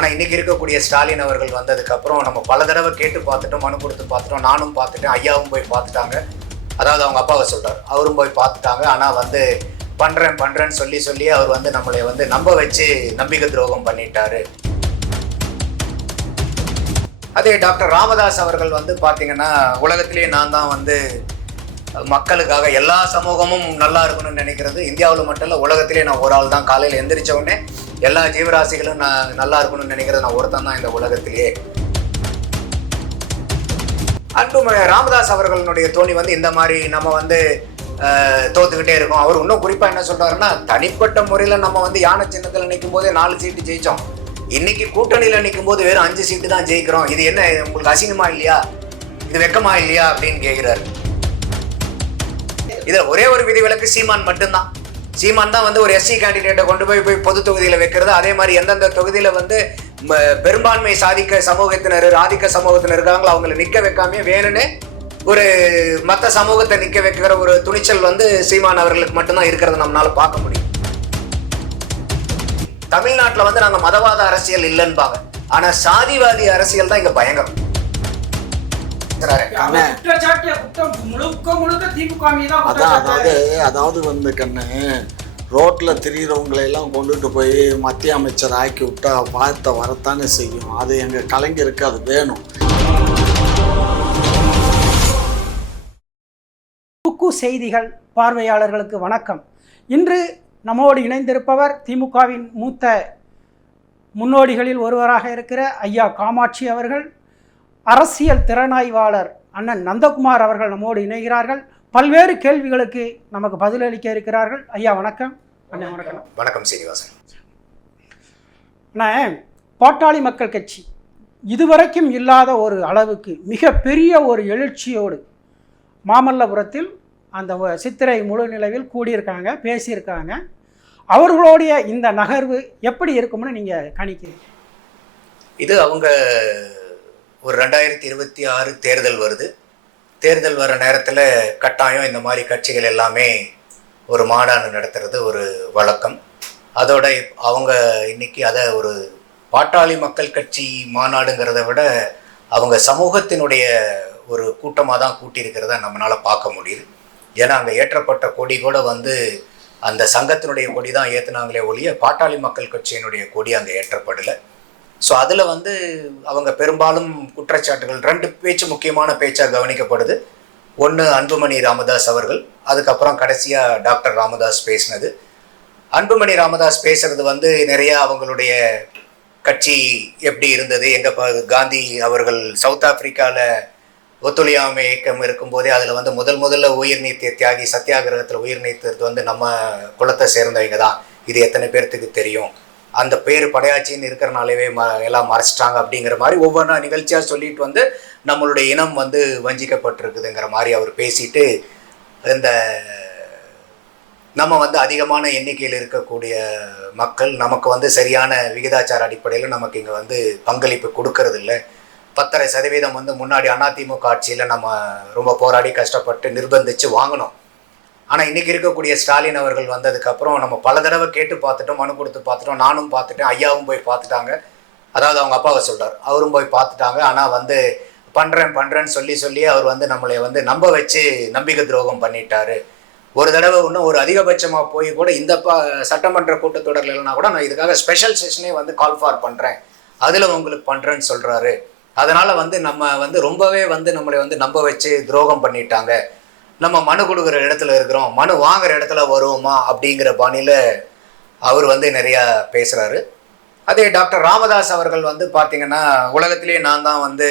ஆனால் இன்றைக்கி இருக்கக்கூடிய ஸ்டாலின் அவர்கள் வந்ததுக்கப்புறம் நம்ம பல தடவை கேட்டு பார்த்துட்டோம், மனு கொடுத்து பார்த்துட்டோம், நானும் பார்த்துட்டேன், ஐயாவும் போய் பார்த்துட்டாங்க. அதாவது அவங்க அப்பாவை சொல்கிறார், அவரும் போய் பார்த்துட்டாங்க. ஆனால் வந்து பண்ணுறேன்னு சொல்லி அவர் வந்து நம்மளை வந்து நம்ப வச்சு நம்பிக்கை துரோகம் பண்ணிட்டாரு. அதே டாக்டர் ராமதாஸ் அவர்கள் வந்து பார்த்தீங்கன்னா, உலகத்திலேயே நான் தான் வந்து மக்களுக்காக எல்லா சமூகமும் நல்லா இருக்கணும்னு நினைக்கிறது. இந்தியாவில் மட்டும் இல்லை, உலகத்திலே நான் ஒரு ஆள் தான். காலையில் எந்திரிச்ச உடனே எல்லா ஜீவராசிகளும் நான் நல்லா இருக்கணும்னு நினைக்கிறது நான் ஒருத்தன் தான் இந்த உலகத்திலேயே. அன்புமணி ராமதாஸ் அவர்களுடைய தோணி வந்து இந்த மாதிரி நம்ம வந்து தோத்துக்கிட்டே இருக்கோம். அவர் இன்னும் குறிப்பாக என்ன சொல்றாருன்னா, தனிப்பட்ட முறையில் நம்ம வந்து யானை சின்னத்தில் நிற்கும் போதே 4 சீட்டு ஜெயிச்சோம், இன்னைக்கு கூட்டணியில் நிற்கும் போது வெறும் 5 சீட்டு தான் ஜெயிக்கிறோம். இது என்ன உங்களுக்கு அசிங்கமா இல்லையா, இது வெக்கமா இல்லையா அப்படின்னு கேட்கிறாரு. இதுல ஒரே ஒரு விதிவிலக்கு சீமான் மட்டும்தான். சீமான் தான் வந்து ஒரு எஸ்சி கேண்டிடேட்டை கொண்டு போய் பொது தொகுதியில வைக்கிறது. அதே மாதிரி எந்தெந்த தொகுதியில வந்து பெரும்பான்மை சாதிக்க சமூகத்தினர் ஆதிக்க சமூகத்தினர் இருக்காங்களோ அவங்களை நிக்க வைக்காம வேணும்னு ஒரு மற்ற சமூகத்தை நிக்க வைக்கிற ஒரு துணிச்சல் வந்து சீமான் அவர்களுக்கு மட்டும்தான் இருக்கிறத நம்மளால பார்க்க முடியும். தமிழ்நாட்டில் வந்து நாங்க மதவாத அரசியல் இல்லைன்பாங்க, ஆனா சாதிவாதி அரசியல் தான் இங்க பயங்கரம். அதாவது வந்து கண்ணு ரோட்ல திரியிறவங்களை எல்லாம் கொண்டுட்டு போய் மத்திய அமைச்சர் ஆக்கி விட்டா வார்த்தை வரத்தானே செய்யும். அது எங்க கலைஞருக்கு அது வேணும். செய்திகள் பார்வையாளர்களுக்கு வணக்கம். இன்று நம்மோடு இணைந்திருப்பவர் திமுகவின் மூத்த முன்னோடிகளில் ஒருவராக இருக்கிற ஐயா காமாட்சி அவர்கள். அரசியல் திறனாய்வாளர் அண்ணன் நந்தகுமார் அவர்கள் நம்மோடு இணைகிறார்கள். பல்வேறு கேள்விகளுக்கு நமக்கு பதிலளிக்க இருக்கிறார்கள். ஐயா வணக்கம். அண்ணன் வணக்கம். வணக்கம் சீனிவாசன். அண்ணா, பாட்டாளி மக்கள் கட்சி இதுவரைக்கும் இல்லாத ஒரு அளவுக்கு மிகப்பெரிய ஒரு எழுச்சியோடு மாமல்லபுரத்தில் அந்த சித்திரை முழு நிலவில் கூடியிருக்காங்க, பேசியிருக்காங்க. அவர்களுடைய இந்த நகர்வு எப்படி இருக்கும்னு நீங்கள் கணிக்கிறீங்க? இது அவங்க ஒரு 2026 தேர்தல் வருது. தேர்தல் வர நேரத்தில் கட்டாயம் இந்த மாதிரி கட்சிகள் எல்லாமே ஒரு மாநாடு நடத்துறது ஒரு வழக்கம். அதோட அவங்க இன்னைக்கு அதை ஒரு பாட்டாளி மக்கள் கட்சி மாநாடுங்கிறத விட அவங்க சமூகத்தினுடைய ஒரு கூட்டமாக தான் கூட்டியிருக்கிறத நம்மளால் பார்க்க முடியுது. ஏன்னா அங்கே ஏற்றப்பட்ட கொடி கூட வந்து அந்த சங்கத்தினுடைய கொடி தான் ஏற்றுனாங்களே ஒழிய பாட்டாளி மக்கள் கட்சியினுடைய கொடி அங்கே ஏற்றப்படலை. ஸோ அதில் வந்து அவங்க பெரும்பாலும் குற்றச்சாட்டுகள் 2 பேச்சு முக்கியமான பேச்சாக கவனிக்கப்படுது. ஒன்று அன்புமணி ராமதாஸ் அவர்கள், அதுக்கப்புறம் கடைசியாக டாக்டர் ராமதாஸ் பேசினது. அன்புமணி ராமதாஸ் பேசுறது வந்து நிறையா அவங்களுடைய கட்சி எப்படி இருந்தது, எங்கள் காந்தி அவர்கள் சவுத் ஆப்பிரிக்காவில் ஒத்துழையாமை இயக்கம் இருக்கும்போதே அதில் வந்து முதல்ல உயிர் நீத்த தியாகி சத்தியாகிரகத்தில் உயிர் நீத்தது வந்து நம்ம குலத்தை சேர்ந்தவங்க தான், இது எத்தனை பேர்த்துக்கு தெரியும், அந்த பேர் படையாச்சின்னு இருக்கிறனாலேயே எல்லாம் மறைச்சிட்டாங்க அப்படிங்கிற மாதிரி ஒவ்வொன்றா நிகழ்ச்சியாக சொல்லிட்டு வந்து நம்மளுடைய இனம் வந்து வஞ்சிக்கப்பட்டிருக்குதுங்கிற மாதிரி அவர் பேசிட்டு, இந்த நம்ம வந்து அதிகமான எண்ணிக்கையில் இருக்கக்கூடிய மக்கள் நமக்கு வந்து சரியான விகிதாச்சார அடிப்படையில் நமக்கு இங்கே வந்து பங்களிப்பு கொடுக்கறது இல்லை. 10.5% வந்து முன்னாடி அதிமுக ஆட்சியில் நம்ம ரொம்ப போராடி கஷ்டப்பட்டு நிர்பந்தித்து வாங்கினோம். ஆனால் இன்றைக்கி இருக்கக்கூடிய ஸ்டாலின் அவர்கள் வந்ததுக்கப்புறம் நம்ம பல தடவை கேட்டு பார்த்துட்டோம், மனு கொடுத்து பார்த்துட்டோம், நானும் பார்த்துட்டேன், ஐயாவும் போய் பார்த்துட்டாங்க. அதாவது அவங்க அப்பாவை சொல்கிறார், அவரும் போய் பார்த்துட்டாங்க. ஆனால் வந்து பண்ணுறேன்னு சொல்லி அவர் வந்து நம்மளை வந்து நம்ப வச்சு நம்பிக்கை துரோகம் பண்ணிட்டாரு. ஒரு தடவை இன்னும் ஒரு அதிகபட்சமாக போய் கூட இந்த சட்டமன்ற கூட்டத்தொடரில் இல்லைனா கூட நான் இதுக்காக ஸ்பெஷல் செஷனே வந்து கால் ஃபார் பண்ணுறேன், அதில் உங்களுக்கு பண்ணுறேன்னு சொல்கிறாரு. அதனால் வந்து நம்ம வந்து ரொம்பவே வந்து நம்மளை வந்து நம்ப வச்சு துரோகம் பண்ணிட்டாங்க, நம்ம மனு கொடுக்குற இடத்துல இருக்கிறோம், மனு வாங்குற இடத்துல வருவோமா அப்படிங்கிற பாணியில் அவர் வந்து நிறையா பேசுகிறாரு. அதே டாக்டர் ராமதாஸ் அவர்கள் வந்து பார்த்திங்கன்னா, உலகத்திலேயே நான் தான் வந்து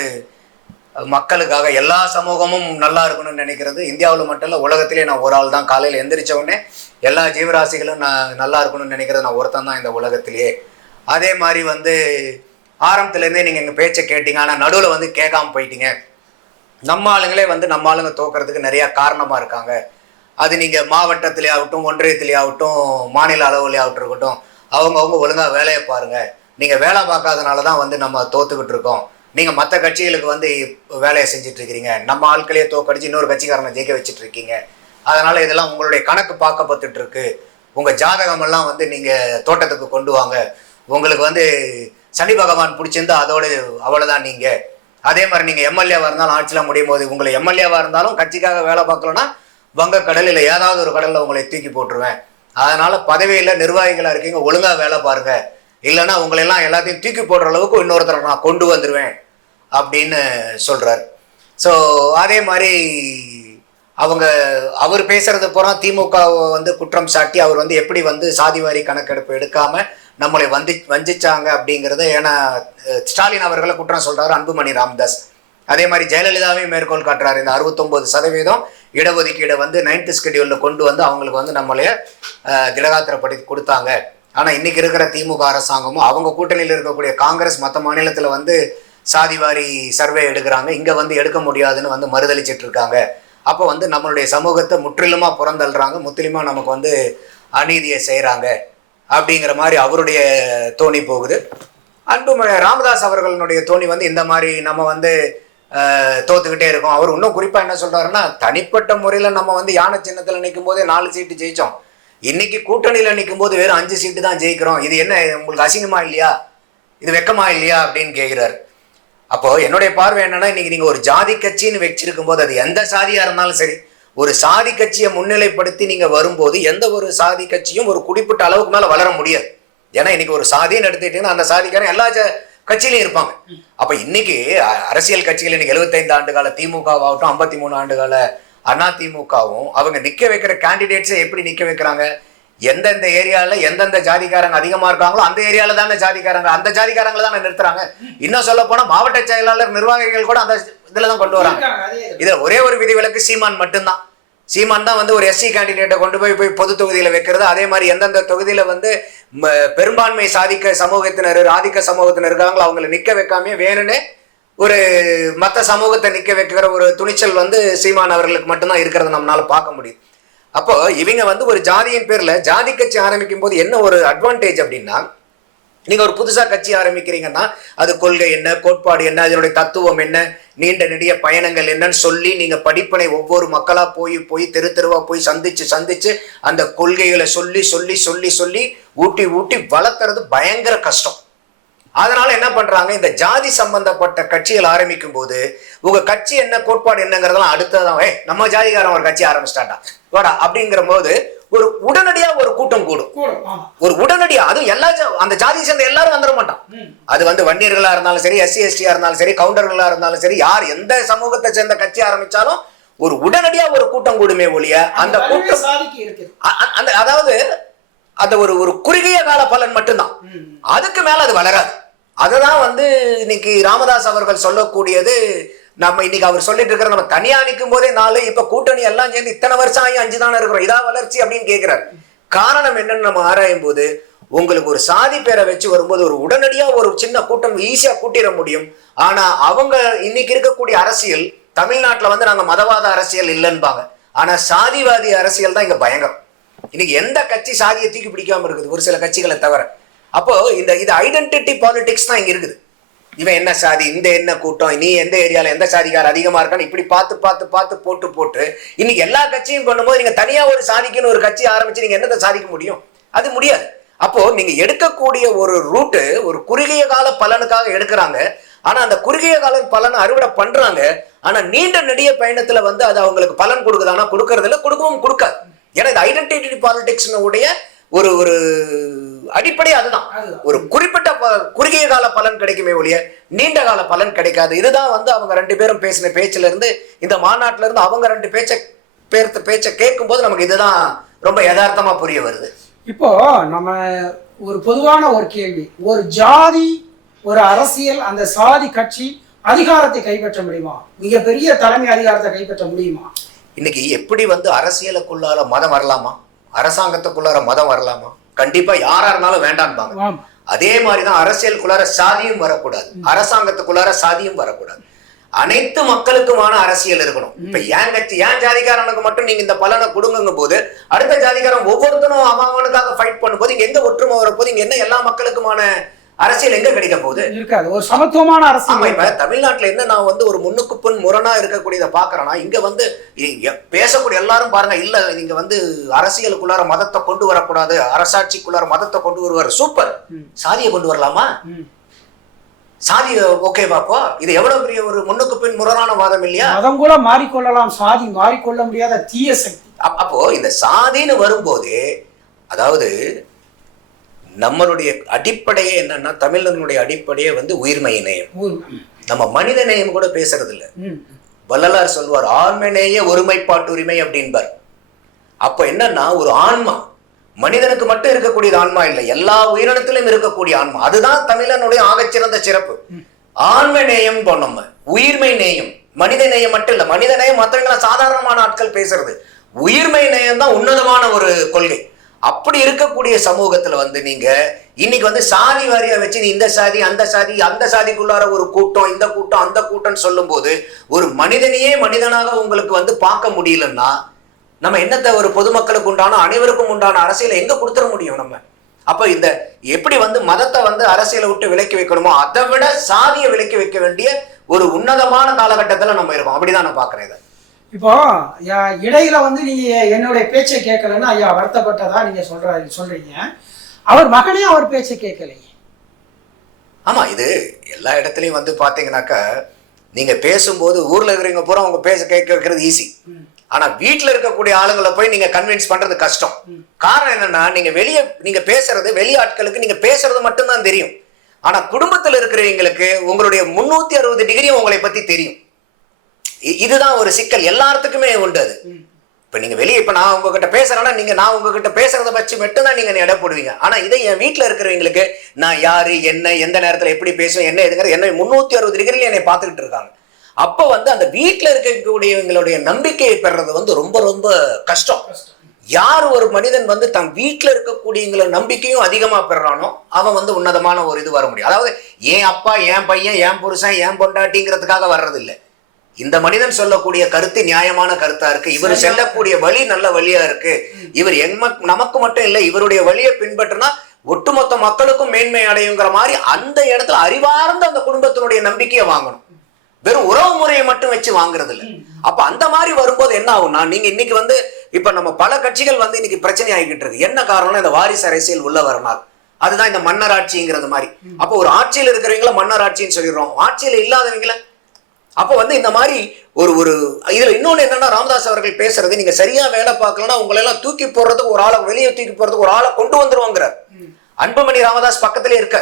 மக்களுக்காக எல்லா சமூகமும் நல்லா இருக்கணும்னு நினைக்கிறது. இந்தியாவில் மட்டும் இல்லை, உலகத்திலே நான் ஒரு ஆள் தான். காலையில் எந்திரிச்ச உடனே எல்லா ஜீவராசிகளும் நான் நல்லா இருக்கணும்னு நினைக்கிறது நான் ஒருத்தன் தான் இந்த உலகத்திலேயே. அதே மாதிரி வந்து ஆரம்பத்துலேருந்தே நீங்கள் எங்கள் பேச்சை கேட்டீங்க, ஆனால் நடுவில் வந்து கேட்காம போயிட்டீங்க. நம்ம ஆளுங்களே வந்து நம்ம ஆளுங்க தோக்கிறதுக்கு நிறையா காரணமாக இருக்காங்க. அது நீங்கள் மாவட்டத்திலே ஆகட்டும், ஒன்றியத்திலே ஆகட்டும், மாநில அளவுலேயே ஆகட்டும் இருக்கட்டும், அவங்கவுங்க ஒழுங்காக வேலையை பாருங்கள். நீங்கள் வேலை பார்க்காதனால தான் வந்து நம்ம தோத்துக்கிட்டு இருக்கோம். நீங்கள் மற்ற கட்சிகளுக்கு வந்து வேலையை செஞ்சிட்ருக்கிறீங்க, நம்ம ஆட்களையே தோக்கடிச்சு இன்னொரு கட்சிக்காரனை ஜெயிக்க வச்சுட்ருக்கீங்க. அதனால் இதெல்லாம் உங்களுடைய கணக்கு பார்க்கப்பட்டுருக்கு. உங்கள் ஜாதகமெல்லாம் வந்து நீங்கள் தோட்டத்துக்கு கொண்டு வாங்க, உங்களுக்கு வந்து சனி பகவான் பிடிச்சிருந்தா அதோட அவ்வளவுதான் நீங்க. அதே மாதிரி நீங்க எம்எல்ஏவா இருந்தாலும் ஆட்சியில முடியும் போது உங்களை எம்எல்ஏவா இருந்தாலும் கட்சிக்காக வேலை பார்க்கலன்னா வங்கக்கடல் இல்லை ஏதாவது ஒரு கடல்ல உங்களை தூக்கி போட்டுருவேன். அதனால பதவியில நிர்வாகிகளா இருக்கீங்க, ஒழுங்கா வேலை பாருங்க, இல்லைன்னா உங்களை எல்லாம் எல்லாத்தையும் தூக்கி போடுற அளவுக்கு இன்னொருத்தரை நான் கொண்டு வந்துருவேன் அப்படின்னு சொல்றாரு. ஸோ அதே மாதிரி அவர் பேசுறது பூரா திமுக வந்து குற்றம் சாட்டி அவர் வந்து எப்படி வந்து சாதிவாரி கணக்கெடுப்பு எடுக்காம நம்மளை வஞ்சிச்சாங்க அப்படிங்கிறத. ஏன்னா ஸ்டாலின் அவர்களை குற்றம் சொல்றாரு அன்புமணி ராமதாஸ். அதே மாதிரி ஜெயலலிதாவையும் மேற்கோள் காட்டுறாரு. இந்த 69% இடஒதுக்கீடை வந்து 9th ஷெட்யூல்ல கொண்டு வந்து அவங்களுக்கு வந்து நம்மளைய திடகாத்திரப்படுத்தி கொடுத்தாங்க. ஆனா இன்னைக்கு இருக்கிற திமுக அரசாங்கமும் அவங்க கூட்டணியில் இருக்கக்கூடிய காங்கிரஸ் மற்ற மாநிலத்துல வந்து சாதிவாரி சர்வே எடுக்கிறாங்க, இங்க வந்து எடுக்க முடியாதுன்னு வந்து மறுதளிச்சிட்டு இருக்காங்க. அப்போ வந்து நம்மளுடைய சமூகத்தை முற்றிலுமா புறந்தள்ளுறாங்க, முற்றிலுமா நமக்கு வந்து அநீதியை செய்யறாங்க அப்படிங்கிற மாதிரி அவருடைய தோணி போகுது. அன்புமணி ராமதாஸ் அவர்களுடைய தோணி வந்து இந்த மாதிரி நம்ம வந்து தோத்துக்கிட்டே இருக்கோம். அவர் இன்னும் குறிப்பா என்ன சொல்றாருன்னா, தனிப்பட்ட முறையில நம்ம வந்து யானை சின்னத்துல நிற்கும் போதே 4 சீட்டு ஜெயிச்சோம், இன்னைக்கு கூட்டணியில நிற்கும் போது வெறும் 5 சீட்டு தான் ஜெயிக்கிறோம், இது என்ன உங்களுக்கு அசிங்கமா இல்லையா, இது வெக்கமா இல்லையா அப்படின்னு கேட்கிறாரு. அப்போ என்னுடைய பார்வை என்னன்னா, இன்னைக்கு நீங்க ஒரு ஜாதி கட்சின்னு வச்சிருக்கும் போது அது எந்த சாதியா இருந்தாலும் சரி, ஒரு சாதி கட்சியை முன்னிலைப்படுத்தி நீங்க வரும்போது எந்த ஒரு சாதி கட்சியும் ஒரு குறிப்பிட்ட அளவுக்கு மேல வளர முடியாது. ஏன்னா இன்னைக்கு ஒரு சாதின்னு எடுத்துக்கிட்டீங்கன்னா அந்த சாதிக்காரன் எல்லா கட்சியிலையும் இருப்பாங்க. அப்ப இன்னைக்கு அரசியல் கட்சிகள் இன்னைக்கு 75 ஆண்டு கால திமுகவாகட்டும் 53 ஆண்டு கால அதிமுகவும் அவங்க நிக்க வைக்கிற கேண்டிடேட்ஸை எப்படி நிக்க வைக்கிறாங்க, எந்தெந்த ஏரியால எந்தெந்த ஜாதிக்காரங்க அதிகமா இருக்காங்களோ அந்த ஏரியால தானே ஜாதிக்காரங்க அந்த ஜாதிக்காரங்களை தானே நிறுத்துறாங்க. இன்னும் சொல்ல போனா மாவட்ட செயலாளர் நிர்வாகிகள் கூட அந்த இதுலதான் கொண்டு வராங்க. இதுல ஒரே ஒரு விதிவிலக்கு சீமான் மட்டும்தான். சீமான் தான் வந்து ஒரு எஸ்சி கேண்டிடேட்டை கொண்டு போய் பொது தொகுதியில வைக்கிறது. அதே மாதிரி எந்தெந்த தொகுதியில வந்து பெரும்பான்மை சாதிக்க சமூகத்தினர் ஆதிக்க சமூகத்தினர் இருக்காங்களோ அவங்களை நிக்க வைக்காம வேணும்னு ஒரு மற்ற சமூகத்தை நிக்க வைக்கிற ஒரு துணிச்சல் வந்து சீமான் அவர்களுக்கு மட்டும்தான் இருக்கிறத நம்மளால பார்க்க முடியும். அப்போ இவங்க வந்து ஒரு ஜாதியின் பேர்ல ஜாதி கட்சி ஆரம்பிக்கும் போது என்ன ஒரு அட்வான்டேஜ் அப்படின்னா, நீங்க ஒரு புதுசா கட்சி ஆரம்பிக்கிறீங்கன்னா அது கொள்கை என்ன, கோட்பாடு என்ன, அதனுடைய தத்துவம் என்ன, நீண்ட நெடிய பயணங்கள் என்னன்னு சொல்லி நீங்க படிப்பனை ஒவ்வொரு மக்களா போய் தெரு தெருவா போய் சந்திச்சு அந்த கொள்கைகளை சொல்லி ஊட்டி வளர்த்துறது பயங்கர கஷ்டம். அதனால என்ன பண்றாங்க, இந்த ஜாதி சம்பந்தப்பட்ட கட்சிகள் ஆரம்பிக்கும் போது உங்க கட்சி என்ன கோட்பாடு என்னங்கிறதெல்லாம் அடுத்ததான் நம்ம ஜாதிகாரன் ஒரு கட்சி ஆரம்பிச்சிட்டாண்டா வாடா அப்படிங்கிற போது ஒரு உடனடியா ஒரு கூட்டம் கூடும். ஒரு உடனடியா அதுவும் எல்லா அந்த ஜாதியை சேர்ந்த எல்லாரும் வந்துட மாட்டான். அது வந்து வன்னியர்களா இருந்தாலும் சரி, எஸ்சி எஸ்டியா இருந்தாலும் சரி, கவுண்டர்களா இருந்தாலும் சரி, யார் எந்த சமூகத்தை சேர்ந்த கட்சி ஆரம்பிச்சாலும் ஒரு உடனடியா ஒரு கூட்டம் கூடுமே ஒழிய அந்த கூட்டம் அந்த அதாவது அந்த ஒரு குறுகிய கால பலன் மட்டும்தான், அதுக்கு மேல அது வளராது. அதுதான் வந்து இன்னைக்கு ராமதாஸ் அவர்கள் சொல்லக்கூடியது. நம்ம இன்னைக்கு அவர் சொல்லிட்டு இருக்கிற நம்ம தனியா நிற்கும் போதே 4, இப்ப கூட்டணி எல்லாம் சேர்ந்து இத்தனை வருஷம் ஆகி 5 தானே இருக்கிறோம், இதா வளர்ச்சி அப்படின்னு கேட்கிறாரு. காரணம் என்னன்னு நம்ம ஆராயும் போது உங்களுக்கு ஒரு சாதி பேரை வச்சு வரும்போது ஒரு உடனடியா ஒரு சின்ன கூட்டம் ஈஸியா கூட்டிட முடியும். ஆனா அவங்க இன்னைக்கு இருக்கக்கூடிய அரசியல் தமிழ்நாட்டுல வந்து நாங்க மதவாத அரசியல் இல்லைன்பாங்க, ஆனா சாதிவாதி அரசியல் தான் இங்க பயங்கரம். இன்னைக்கு எந்த கட்சி சாதியை தூக்கி பிடிக்காம இருக்குது, ஒரு சில கட்சிகளை தவிர. அப்போ இது ஐடென்டிட்டி பாலிடிக்ஸ் தான் இங்க இருக்குது. இவன் என்ன சாதி, இந்த என்ன கூட்டம், நீ எந்த ஏரியால எந்த சாதிக்கார அதிகமா இருக்கான்னு இப்படி பார்த்து போட்டு இன்னைக்கு எல்லா கட்சியும் பண்ணும்போது நீங்க தனியா ஒரு சாதிக்குன்னு ஒரு கட்சி ஆரம்பிச்சு நீங்க என்னத்தை சாதிக்க முடியும்? அது முடியாது. அப்போ நீங்க எடுக்கக்கூடிய ஒரு ரூட்டு ஒரு குறுகிய கால பலனுக்காக எடுக்கிறாங்க. ஆனா அந்த குறுகிய கால பலன் அறுவடை பண்றாங்க. ஆனா நீண்ட நெடிய பயணத்துல வந்து அது அவங்களுக்கு பலன் கொடுக்குது. ஆனா கொடுக்கறது இல்லை, கொடுக்கவும் கொடுக்காது. ஏன்னா இது ஐடென்டிட்டி பாலிடிக்ஸ் உடைய ஒரு அடிப்படை அதுதான். ஒரு குறிப்பிட்ட குறுகிய கால பலன் கிடைக்குமே ஒழிய நீண்ட கால பலன் கிடைக்காது. இதுதான் வந்து அவங்க 2 பேரும் பேசின பேச்சுல இருந்து இந்த மாநாட்டுல இருந்து அவங்க 2 பேச்சை கேட்கும் போது நமக்கு இதுதான் ரொம்ப யதார்த்தமா புரிய வருது. இப்போ நம்ம ஒரு பொதுவான ஒரு கேள்வி, ஒரு ஜாதி ஒரு அரசியல் அந்த சாதி கட்சி அதிகாரத்தை கைப்பற்ற முடியுமா? மிகப்பெரிய தலைமை அதிகாரத்தை கைப்பற்ற முடியுமா? இன்னைக்கு எப்படி வந்து அரசியலுக்குள்ளார மதம் வரலாமா, அரசாங்கத்துக்குள்ளார மதம் வரலாமா? கண்டிப்பா யாரா இருந்தாலும் வேண்டாம்பாங்க. அதே மாதிரிதான் அரசியலுக்குள்ளார சாதியும் வரக்கூடாது, அரசாங்கத்துக்குள்ளார சாதியும் வரக்கூடாது. அனைத்து மக்களுக்குமான அரசியல் இருக்கணும். இப்ப ஏன் கட்சி ஏன் ஜாதிகாரனுக்கு மட்டும் நீங்க இந்த பலனை கொடுங்க போது அடுத்த ஜாதிகாரன் ஒவ்வொருத்தரும் அவனுக்காக ஃபைட் பண்ணும்போது இங்க எங்க ஒற்றுமை வரப்போது, இங்க என்ன எல்லா மக்களுக்குமான அரசியல் எங்க கிடைக்க போகுது? இருக்காது, ஒரு சமத்துவமான அரசியல். இப்ப தமிழ்நாட்டுல என்ன நான் வந்து ஒரு முன்னுக்கு பின் முரணா இருக்கக்கூடியதை பாக்குறேன்னா, இங்க வந்து பேசக்கூடிய எல்லாரும் பாருங்க, இல்ல நீங்க வந்து அரசியலுக்குள்ளார மதத்தை கொண்டு வரக்கூடாது, அரசாட்சிக்குள்ளார மதத்தை கொண்டு வருவார், சூப்பர். சாதியை கொண்டு வரலாமா? சாதி ஓகேவாப்பா, இது எவ்வளவு பெரிய ஒரு முன்னுக்கு பின் முரணான வாதம் இல்லையா? மதம் கூட மாறிக்கொள்ளலாம், சாதி மாறிக்கொள்ள முடியாத தீய சக்தி. அப்போ இந்த சாதின்னு வரும்போது, அதாவது நம்மளுடைய அடிப்படையே என்னன்னா, தமிழனுடைய அடிப்படையே வந்து உயிர்மை நேயம். நம்ம மனித நேயம் கூட பேசுறது இல்லை. வள்ளலார் சொல்வார், ஆண்மநேய ஒருமைப்பாட்டு உரிமை அப்படின்பார். அப்ப என்னன்னா, ஒரு ஆன்மா மனிதனுக்கு மட்டும் இருக்கக்கூடியது ஆன்மா இல்லை, எல்லா உயிரினத்திலும் இருக்கக்கூடிய ஆன்மா. அதுதான் தமிழனுடைய ஆகச்சிறந்த சிறப்பு. ஆன்ம நேயம் நம்ம உயிர்மை நேயம், மனித நேயம் மட்டும் இல்லை. மனித நேயம் மற்றவங்கள சாதாரணமான ஆட்கள் பேசுறது, உயிர்மை நேயம் தான் உன்னதமான ஒரு கொள்கை. அப்படி இருக்கக்கூடிய சமூகத்துல வந்து நீங்க இன்னைக்கு வந்து சாதி வாரியா வச்சு இந்த சாதி அந்த சாதி, அந்த சாதிக்குள்ளார ஒரு கூட்டம், இந்த கூட்டம் அந்த கூட்டம்னு சொல்லும் போது ஒரு மனிதனையே மனிதனாக உங்களுக்கு வந்து பார்க்க முடியலன்னா நம்ம என்னத்தை ஒரு பொதுமக்களுக்கு உண்டான அனைவருக்கும் உண்டான அரசியலை எங்க கொடுத்துட முடியும் நம்ம? அப்ப இந்த எப்படி வந்து மதத்தை வந்து அரசியலை விட்டு விலக்கி வைக்கணுமோ அதை விட சாதியை விலக்கி வைக்க வேண்டிய ஒரு உன்னதமான காலகட்டத்துல நம்ம இருக்கோம். அப்படிதான் நான் பாக்குறேன் இதை. இப்போ இடையில வந்து நீங்க என்னுடைய பேச்சை கேட்கலன்னா ஐயா வருத்தப்பட்டதா நீங்க சொல்றீங்க. அவர் மகனே அவர் பேச்சை கேட்கலையே. ஆமா, இது எல்லா இடத்துலயும் வந்து பாத்தீங்கன்னாக்கா, நீங்க பேசும்போது ஊர்ல இருக்கிறவங்க பூரா உங்க பேச கேட்க வைக்கிறது ஈஸி. ஆனா வீட்டுல இருக்கக்கூடிய ஆளுங்களை போய் நீங்க கன்வின்ஸ் பண்றது கஷ்டம். காரணம் என்னன்னா, நீங்க பேசுறது வெளி ஆட்களுக்கு நீங்க பேசுறது மட்டும்தான் தெரியும். ஆனா குடும்பத்துல இருக்கிறவங்களுக்கு உங்களுடைய 360 டிகிரி உங்களை பத்தி தெரியும். இதுதான் ஒரு சிக்கல், எல்லாத்துக்குமே உண்டு அது. இப்ப நீங்க வெளியே இப்ப நான் உங்ககிட்ட பேசுறேன்னா நான் உங்ககிட்ட பேசுறதை வச்சு மட்டும்தான் நீங்க எடை போடுவீங்க. ஆனா இதை என் வீட்டுல இருக்கிறவங்களுக்கு நான் யாரு, என்ன, எந்த நேரத்துல எப்படி பேசுவேன், என்ன எதுங்கிற என்ன 360 டிகிரில என்னை பார்த்துக்கிட்டு இருக்காங்க. அப்ப வந்து அந்த வீட்டுல இருக்கக்கூடியவங்களுடைய நம்பிக்கையை பெறது வந்து ரொம்ப ரொம்ப கஷ்டம். யார் ஒரு மனிதன் வந்து தன் வீட்டுல இருக்கக்கூடியவங்கள நம்பிக்கையும் அதிகமா பெறானோ அவன் வந்து உன்னதமான ஒரு இது வர முடியும். அதாவது என் அப்பா, என் பையன், என் புருஷன், என் பொண்டாட்டிங்கிறதுக்காக வர்றது இல்லை. இந்த மனிதன் சொல்லக்கூடிய கருத்து நியாயமான கருத்தா இருக்கு, இவர் செல்லக்கூடிய வழி நல்ல வழியா இருக்கு, இவர் நமக்கு மட்டும் இல்லை இவருடைய வழியை பின்பற்றினா ஒட்டுமொத்த மக்களுக்கும் மேன்மை அடையுங்கிற மாதிரி அந்த இடத்துல அறிவார்ந்த அந்த குடும்பத்தினுடைய நம்பிக்கையை வாங்கணும். வெறும் உறவு முறையை மட்டும் வச்சு வாங்குறது இல்லை. அப்ப அந்த மாதிரி வரும்போது என்ன ஆகும்னா, நீங்க இன்னைக்கு வந்து இப்ப நம்ம பல கட்சிகள் வந்து இன்னைக்கு பிரச்சனை ஆகிக்கிட்டு இருக்கு. என்ன காரணம்னா, இந்த வாரிசு அரசியல் உள்ள வரனால். அதுதான் இந்த மன்னர் ஆட்சிங்கிறது மாதிரி. அப்போ ஒரு ஆட்சியில் இருக்கிறவங்கள மன்னர் ஆட்சின்னு சொல்லிடுறோம், ஆட்சியில் இல்லாதவங்கள. அப்போ வந்து இந்த மாதிரி ஒரு இதுல இன்னொன்னு என்னன்னா, ராமதாஸ் அவர்கள் பேசுறது, நீங்க சரியா வேலை பார்க்கலன்னா உங்களை எல்லாம் தூக்கி போடுறதுக்கு ஒரு ஆளை, வெளியே தூக்கி போறதுக்கு ஒரு ஆளை கொண்டு வந்துருவாங்கிறார். அன்புமணி ராமதாஸ் பக்கத்திலே இருக்க.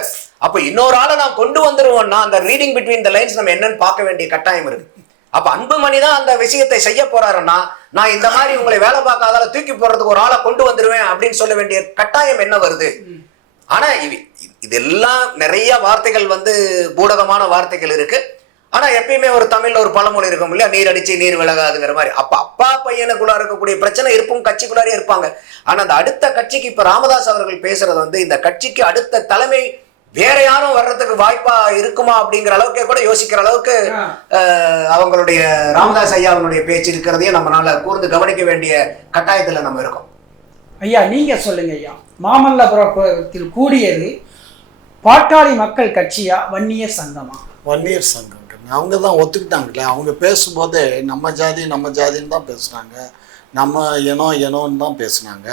அப்ப இன்னொரு ஆளை நான் கொண்டு வந்துருவோம்னா அந்த ரீடிங் பிட்வீன் த லைன்ஸ் நம்ம என்னன்னு பார்க்க வேண்டிய கட்டாயம் இருக்கு. அப்ப அன்புமணி தான் அந்த விஷயத்தை செய்ய போறாருன்னா, நான் இந்த மாதிரி உங்களை வேலை பார்க்காதால தூக்கி போடுறதுக்கு ஒரு ஆளை கொண்டு வந்துருவேன் அப்படின்னு சொல்ல வேண்டிய கட்டாயம் என்ன வருது? ஆனா இதெல்லாம் நிறைய வார்த்தைகள் வந்து பூடகமான வார்த்தைகள் இருக்கு. ஆனா எப்பயுமே ஒரு தமிழ்ல ஒரு பழமொழி இருக்கும் இல்லையா, நீர் அடிச்சு நீர் விலகாதுங்கிற மாதிரி. அப்ப அப்பா பையனுக்குள்ள இருக்கக்கூடிய பிரச்சனை இருக்கும், கட்சிக்குள்ளாரே இருப்பாங்க. ஆனா அந்த அடுத்த கட்சிக்கு இப்ப ராமதாஸ் அவர்கள் பேசுறது வந்து இந்த கட்சிக்கு அடுத்த தலைமை வேற யாரும் வர்றதுக்கு வாய்ப்பா இருக்குமா அப்படிங்கிற அளவுக்கு கூட யோசிக்கிற அளவுக்கு அவங்களுடைய ராமதாஸ் ஐயா அவனுடைய பேச்சு இருக்கிறதையும் நம்மளால கூர்ந்து கவனிக்க வேண்டிய கட்டாயத்துல நம்ம இருக்கோம். ஐயா நீங்க சொல்லுங்க ஐயா, மாமல்லபுரத்தில் கூடியது பாட்டாளி மக்கள் கட்சியா வன்னியர் சங்கமா? வன்னியர் சங்கம். அவங்க தான் ஒத்துக்கிட்டாங்களே. அவங்க பேசும்போதே நம்ம ஜாதின்னு தான் பேசுனாங்க, நம்ம இனம்னு தான் பேசுனாங்க.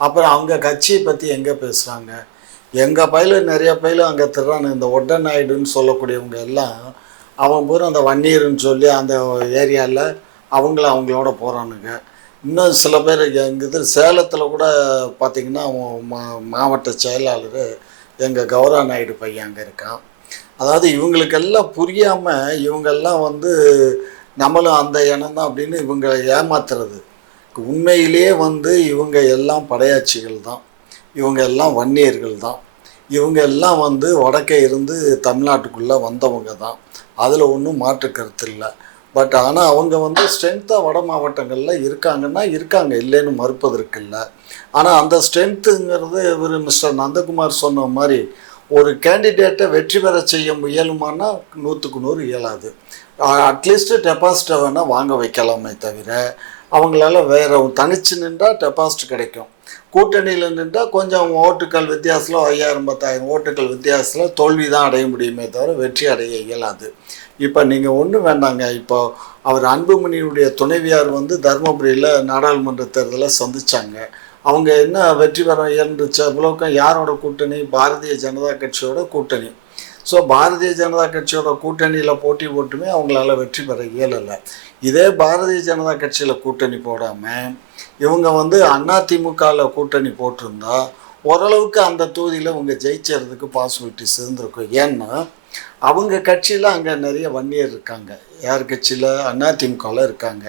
அப்புறம் அவங்க கட்சியை பற்றி எங்கே பேசுகிறாங்க? எங்கள் பயிலும் நிறைய பயிலும் அங்கே திறானு இந்த ஒட்டநாயுடுன்னு சொல்லக்கூடியவங்க எல்லாம் அவன் பூரா அந்த வன்னியர்னு சொல்லி அந்த ஏரியாவில் அவங்களோட போகிறானுங்க. இன்னும் சில பேர் எங்கள் இது சேலத்தில் கூட பார்த்திங்கன்னா மாவட்ட செயலாளர் எங்கள் கௌரா நாயுடு பையன் அங்கே இருக்கான். அதாவது இவங்களுக்கெல்லாம் புரியாமல் இவங்கெல்லாம் வந்து நம்மளும் அந்த இனம் தான் அப்படின்னு இவங்க ஏமாத்துறது. உண்மையிலேயே வந்து இவங்க எல்லாம் படையாட்சிகள் தான், இவங்க எல்லாம் வன்னியர்கள் தான், இவங்க எல்லாம் வந்து வடக்கே இருந்து தமிழ்நாட்டுக்குள்ளே வந்தவங்க தான். அதில் ஒன்றும் மாற்று கருத்து இல்லை. பட் ஆனால் அவங்க வந்து ஸ்ட்ரென்த்தாக வட மாவட்டங்களில் இருக்காங்கன்னா இருக்காங்க, இல்லைன்னு மறுப்பதற்கு இல்லை. ஆனால் அந்த ஸ்ட்ரென்த்துங்கிறது இவர் மிஸ்டர் நந்தகுமார் சொன்ன மாதிரி ஒரு கேண்டிடேட்டை வெற்றி பெற செய்ய இயலுமானா 100க்கு 100 இயலாது. அட்லீஸ்ட்டு டெபாசிட்டை வேணால் வாங்க வைக்கலாமே தவிர அவங்களால வேறு தனிச்சு நின்றால் டெபாசிட் கிடைக்கும். கூட்டணியில் நின்றால் கொஞ்சம் ஓட்டுக்கள் வித்தியாசத்தில் 5000-10,000 ஓட்டுக்கள் வித்தியாசத்தில் தோல்வி தான் அடைய முடியுமே தவிர வெற்றி அடைய இயலாது. இப்போ நீங்கள் ஒன்றும் வேண்டாங்க. இப்போ அவர் அன்புமணியுடைய துணைவியார் வந்து தருமபுரியில் நாடாளுமன்ற தேர்தலை சந்தித்தாங்க. அவங்க என்ன வெற்றி பெற இயன்றுச்சு? அவ்வளோக்கும் யாரோட கூட்டணி? பாரதிய ஜனதா கட்சியோட கூட்டணி. ஸோ பாரதிய ஜனதா கட்சியோட கூட்டணியில் போட்டி போட்டுமே அவங்களால வெற்றி பெற இயலலை. இதே பாரதிய ஜனதா கட்சியில் கூட்டணி போடாமல் இவங்க வந்து அதிமுகவில் கூட்டணி போட்டிருந்தா ஓரளவுக்கு அந்த தொகுதியில் இவங்க ஜெயிச்சறதுக்கு பாசிபிலிட்டிஸ் இருந்திருக்கும். ஏன்னா அவங்க கட்சியில் அங்கே நிறைய வன்னியர் இருக்காங்க. யார் கட்சியில்? அதிமுகவில் இருக்காங்க.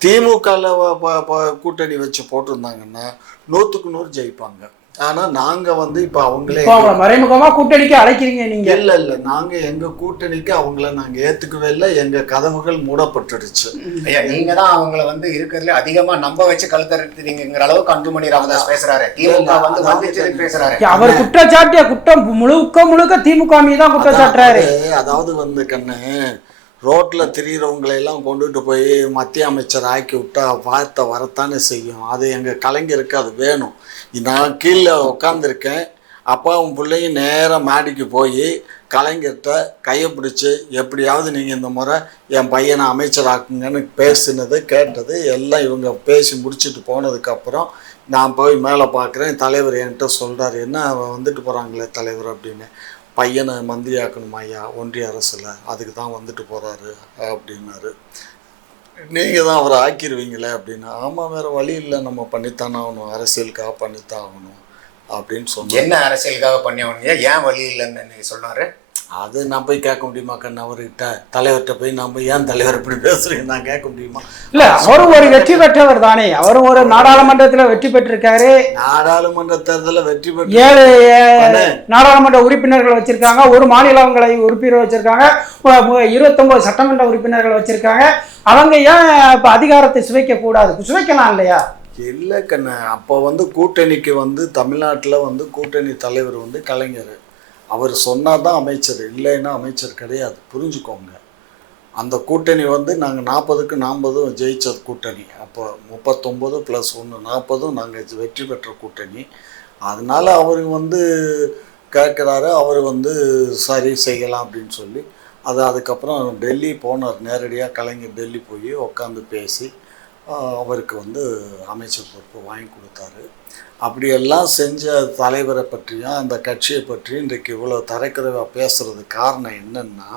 திமுகவில் கூட்டணி வச்சு போட்டிருந்தாங்கன்னா 100க்கு 100 ஜெயிப்பாங்க. ஆனால் நாங்கள் வந்து இப்போ அவங்களே மறைமுகமாக கூட்டணிக்கு அழைக்கிறீங்க நீங்கள்? இல்லை, நாங்கள் எங்கள் கூட்டணிக்கு அவங்கள நாங்கள் ஏற்றுக்கவே இல்லை. எங்கள் கதவுகள் மூடப்பட்டுடுச்சு. ஐயா, நீங்க தான் அவங்கள வந்து இருக்கிறதுல அதிகமா நம்ப வச்சு கழுத்தறுத்தீங்கிற அளவுக்கு அன்புமணி ராமதாஸ் பேசுறாரு. திமுக வந்து வந்திச்சு பேசுறாரு. அவர் குற்றச்சாட்டிய குற்றம் முழுக்க திமுக மீது தான் குற்றச்சாட்டுறாரு. அதாவது வந்து கண்ணு, ரோட்டில் திரியிறவங்களையெல்லாம் கொண்டுட்டு போய் மத்திய அமைச்சர் ஆக்கி விட்டா வார்த்தை வரத்தானே செய்யும். அது எங்கள் கலைஞருக்கு அது வேணும். நான் கீழே உட்காந்துருக்கேன், அப்பாவும் பிள்ளையும் நேராக மாடிக்கு போய் கலைஞர்கிட்ட கையை பிடிச்சி எப்படியாவது நீங்கள் இந்த முறை என் பையனை அமைச்சராக்குங்கன்னு பேசினது கேட்டது எல்லாம் இவங்க பேசி முடிச்சுட்டு போனதுக்கப்புறம் நான் போய் மேலே பார்க்குறேன். தலைவர் என்கிட்ட சொல்கிறார், என்ன வந்துட்டு போகிறாங்களே தலைவர் அப்படின்னு. பையனை மந்திரி ஆக்கணுமா ஐயா ஒன்றிய அரசில், அதுக்கு தான் வந்துட்டு போகிறாரு அப்படின்னாரு. நீங்கள் தான் அவரை ஆக்கிடுவீங்களே அப்படின்னு. ஆமாம், வேறு வழி இல்லை, நம்ம பண்ணித்தானே ஆகணும், அரசியலுக்காக பண்ணித்தான் ஆகணும் அப்படின்னு சொன்னேன். என்ன அரசியலுக்காக பண்ணி ஆகணுங்க? ஏன் வழி இல்லைன்னு சொன்னார். அது நான் போய் கேட்க முடியுமா கண்ணு? அவர்கிட்ட தலைவர்கிட்ட போய் நம்ம ஏன் தலைவர் இப்படி பேசுறீங்க நான் கேட்க முடியுமா? இல்ல, அவரும் ஒரு வெற்றி பெற்றவர் தானே. அவரும் ஒரு நாடாளுமன்றத்தில் வெற்றி பெற்றிருக்காரு. நாடாளுமன்ற தேர்தலில் வெற்றி பெற்று 7 நாடாளுமன்ற உறுப்பினர்கள் வச்சிருக்காங்க. ஒரு மாநிலங்களை உறுப்பினர் வச்சிருக்காங்க. 29 சட்டமன்ற உறுப்பினர்கள் வச்சிருக்காங்க. அவங்க ஏன் இப்ப அதிகாரத்தை சுவைக்க கூடாது? சுவைக்கலாம் இல்லையா? இல்லை கண்ணு, அப்போ வந்து கூட்டணிக்கு வந்து தமிழ்நாட்டில் வந்து கூட்டணி தலைவர் வந்து கலைஞர். அவர் சொன்னால் தான் அமைச்சர், இல்லைன்னா அமைச்சர் கிடையாது. புரிஞ்சுக்கோங்க. அந்த கூட்டணி வந்து நாங்கள் 40க்கு 40 ஜெயிச்ச கூட்டணி. அப்போ 39 + 1 40 நாங்கள் வெற்றி பெற்ற கூட்டணி. அதனால் அவர் வந்து கேட்குறாரு, அவர் வந்து சரி செய்யலாம் அப்படின்னு சொல்லி அதுக்கப்புறம் டெல்லி போனார். நேரடியாக கலைஞர் டெல்லி போய் உட்காந்து பேசி அவருக்கு வந்து அமைச்சர் பொறுப்பு வாங்கி கொடுத்தாரு. அப்படியெல்லாம் செஞ்ச தலைவரை பற்றியும் அந்த கட்சியை பற்றியும் இன்றைக்கு இவ்வளோ தரைக்குறைவாக பேசுகிறதுக்கு காரணம் என்னென்னா,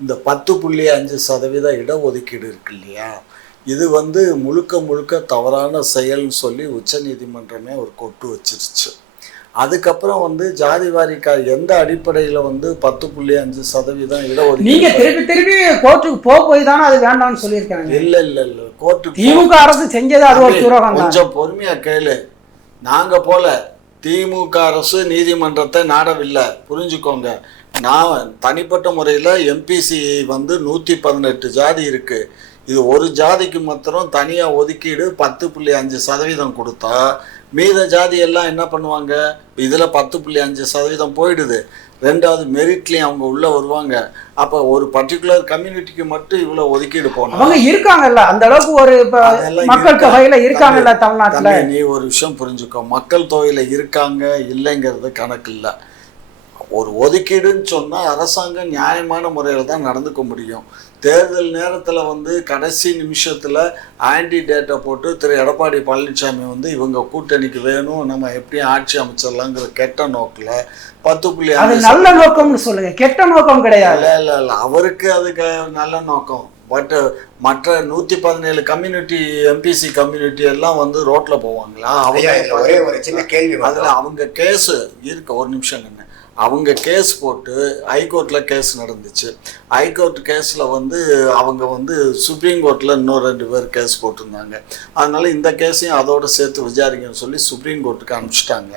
இந்த 10.5% இடஒதுக்கீடு இருக்கு இல்லையா, இது வந்து முழுக்க தவறான செயல்னு சொல்லி உச்சநீதிமன்றமே ஒரு கொட்டு வச்சிருச்சு. அதுக்கப்புறம் வந்து ஜாதிவாரி எந்த அடிப்படையில் வந்து 10.5% இடஒதுக்கீடு? நீங்க திருப்பி கோர்ட்டுக்கு போய் தானே அது வேண்டாம்னு சொல்லியிருக்காங்க. இல்லை கோர்ட்டுக்கு திமுக அரசு செஞ்சது அது ஒரு துரோகம். கொஞ்சம் பொறுமையா கேளு. நாங்க போல திமுக அரசு நீதிமன்றத்தை நாடவில்லை, புரிஞ்சுக்கோங்க. நான் தனிப்பட்ட முறையில் எம்பிசி வந்து 118 ஜாதி இருக்கு. இது ஒரு ஜாதிக்கு மாத்திரம் தனியாக ஒதுக்கீடு 10.5% கொடுத்தா மீத ஜாதி எல்லாம் என்ன பண்ணுவாங்க? இதில் 10.5% போயிடுது. ரெண்டாவது மெரிட்லேயும் அவங்க உள்ளே வருவாங்க. அப்போ ஒரு பர்டிகுலர் கம்யூனிட்டிக்கு மட்டும் இவ்வளோ ஒதுக்கீடு போகணும். அவங்க இருக்காங்கல்ல, அந்த அளவுக்கு ஒரு மக்கள் தொகையில் இருக்காங்கல்ல தமிழ்நாட்டில். நீ ஒரு விஷயம் புரிஞ்சுக்கோ, மக்கள் தொகையில் இருக்காங்க இல்லைங்கிறது கணக்கு இல்லை. ஒரு ஒதுக்கீடுன்னு சொன்னால் அரசாங்கம் நியாயமான முறையில் தான் நடந்துக்க முடியும். தேர்தல் நேரத்தில் வந்து கடைசி நிமிஷத்தில் ஆன்டி டேட்டா போட்டு திரு எடப்பாடி பழனிசாமி வந்து இவங்க கூட்டணிக்கு வேணும், நம்ம எப்படியும் ஆட்சி அமைச்சிடலாங்கிற கெட்ட நோக்கில் 10.5 நல்ல நோக்கம்னு சொல்லுங்க, கெட்ட நோக்கம் கிடையாது. இல்லை அவருக்கு அதுக்கு நல்ல நோக்கம். பட் மற்ற 117 கம்யூனிட்டி எம்பிசி கம்யூனிட்டி எல்லாம் வந்து ரோட்ல போவாங்களா? அவங்க ஒரே ஒரு சின்ன கேள்வி, அதில் அவங்க கேஸு இருக்கு. ஒரு நிமிஷம் என்ன, அவங்க கேஸ் போட்டு ஹைகோர்ட்டில் கேஸ் நடந்துச்சு. ஹைகோர்ட் கேஸில் வந்து அவங்க வந்து சுப்ரீம் கோர்ட்டில் இன்னும் 2 பேர் கேஸ் போட்டிருந்தாங்க. அதனால இந்த கேஸையும் அதோடு சேர்த்து விசாரிக்கணும்னு சொல்லி சுப்ரீம் கோர்ட்டுக்கு அனுப்பிச்சிட்டாங்க.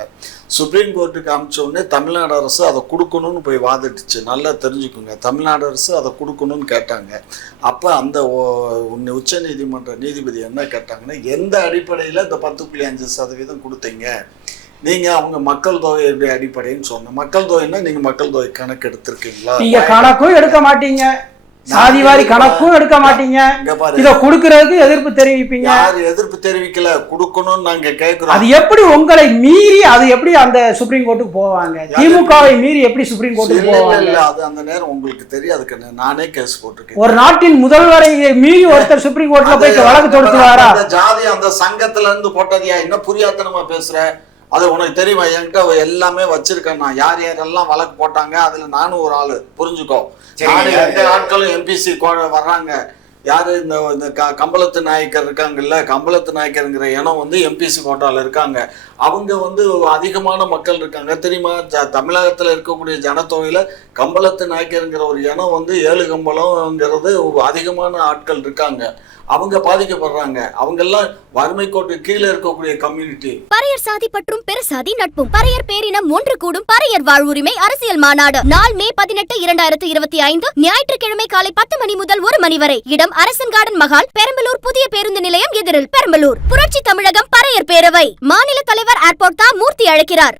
சுப்ரீம் கோர்ட்டுக்கு அனுப்பிச்ச உடனே தமிழ்நாடு அரசு அதை கொடுக்கணும்னு போய் வாதிட்டுச்சு. நல்லா தெரிஞ்சுக்கோங்க, தமிழ்நாடு அரசு அதை கொடுக்கணும்னு கேட்டாங்க. அப்போ அந்த உச்ச நீதிமன்ற நீதிபதி என்ன கேட்டாங்கன்னா, எந்த அடிப்படையில் இந்த 10.5% கொடுத்தீங்க? நீங்கள் அவங்க மக்கள் தொகையுடைய அடிப்படைன்னு சொன்ன. மக்கள் தொகைன்னா நீங்கள் மக்கள் தொகை கணக்கு எடுத்திருக்கீங்களா? நீங்க கணக்கும் எடுக்க மாட்டீங்க, சாதிவாரி கணக்கும் எடுக்க மாட்டீங்க. இதை கொடுக்கறதுக்கு எதிர்ப்பு தெரிவிப்பீங்க. யாரு எதிர்ப்பு தெரிவிக்கல, கொடுக்கணும்னு நாங்க கேட்கிறோம். அது எப்படி உங்களை மீறி அது எப்படி அந்த சுப்ரீம் கோர்ட்டுக்கு போவாங்க? திமுகவை மீறி எப்படி சுப்ரீம் கோர்ட்டுக்கு போவாங்க? இல்ல அது அந்த நேரம் உங்களுக்கு தெரியாது. நானே கேஸ் போட்டிருக்கேன். ஒரு நாட்டின் முதல்வரை மீறி ஒருத்தர் சுப்ரீம் கோர்ட்ல போய் வழக்கு தொடுத்துவாரா? அந்த ஜாதி அந்த சங்கத்துல இருந்து போட்டதையா? என்ன புரியாதனமா பேசுற? அது உனக்கு தெரியுமா? என்கிட்ட எல்லாமே வச்சிருக்கேன். நான் யார் யாரெல்லாம் வழக்கு போட்டாங்க அதுல நானும் ஒரு ஆளு, புரிஞ்சுக்கோ. நானும் எந்த ஆட்களும் எம்பிசி வர்றாங்க. யாரு இந்த கம்பளத்து நாயக்கர் இருக்காங்கல்ல, கம்பளத்து நாயக்கருங்கிற இனம் வந்து எம்பிசி கோட்டால இருக்காங்க. அவங்க வந்து அதிகமான மக்கள் இருக்காங்க தெரியுமா? தமிழகத்துல இருக்கக்கூடிய ஜனத்தொகையில கம்பளத்து நாயக்கருங்கிற ஒரு இனம் வந்து 7 கம்பளம்ங்கிறது அதிகமான ஆட்கள் இருக்காங்க. அவங்க பாதிக்கப்படுறாங்க. அவங்க எல்லாம் வறுமை கோட்டு கீழே இருக்கக்கூடிய கம்யூனிட்டி. பறையர் சாதி பற்றும் பெருசாதி நட்பும் பறையர் பேரினம் ஒன்று கூடும் பறையர் வாழ்வுரிமை அரசியல் மாநாடு நாள் மே 18, 2025 ஞாயிற்றுக்கிழமை காலை 10 மணி முதல் 1 மணி வரை. இடம் அரசன் கார்டன் மகால், பெரம்பலூர் புதிய பேருந்து நிலையம் எதிரில், பெரம்பலூர். புரட்சி தமிழகம் பறையர் பேரவை மாநில தலைவர் ஏர்போர்ட் தா மூர்த்தி அழைக்கிறார்.